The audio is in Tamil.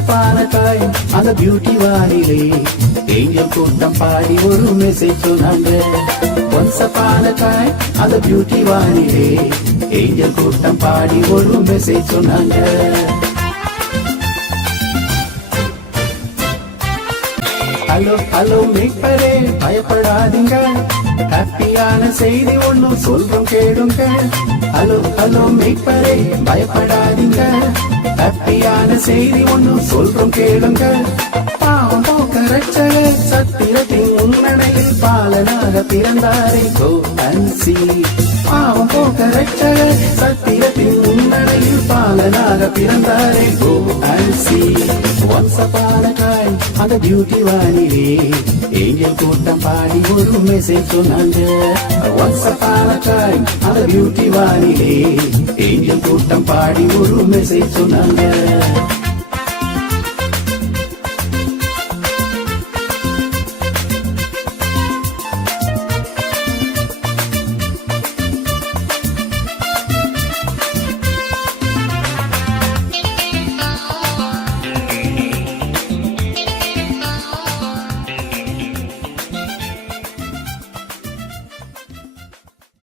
upon a time அந்த பியூட்டி வானிலே ஏஞ்சல் கூட்டம் பாடி ஒரு மெசேஜ் சொன்னாங்க. Once upon a time அந்த பியூட்டி வானிலே ஏஞ்சல் கூட்டம் பாடி ஒரு மெசேஜ் சொன்னாங்க. ஹலோ ஹலோ மீட்பரே பயப்படாதீங்க, ஹாப்பியான செய்தி ஒண்ணு சொல்றோம் கேளுங்க. ஹலோ ஹலோ மீட்பரே பயப்படாதீங்க, ஹாப்பியான செய்தி ஒண்ணு சொல்றோம் கேளுங்க. பாவம் போக்க ரட்சகர் சத்திரத்தின் முன்னணியில் பாலனாக பிறந்தாரே, go and see. பாவம் போக்க ரட்சகர் சத்திரத்தின் முன்னணியில் பாலனாக பிறந்தாரே, go and see. Once upon a time அந்த பியூட்டி வானிலே ஏஞ்சல் கூட்டம் பாடி ஒரு மெசேஜ் சொன்னாங்க. Once upon a time அந்த பியூட்டி வானிலே ஏஞ்சல் கூட்டம் பாடி ஒரு மெசேஜ் சொன்னாங்க.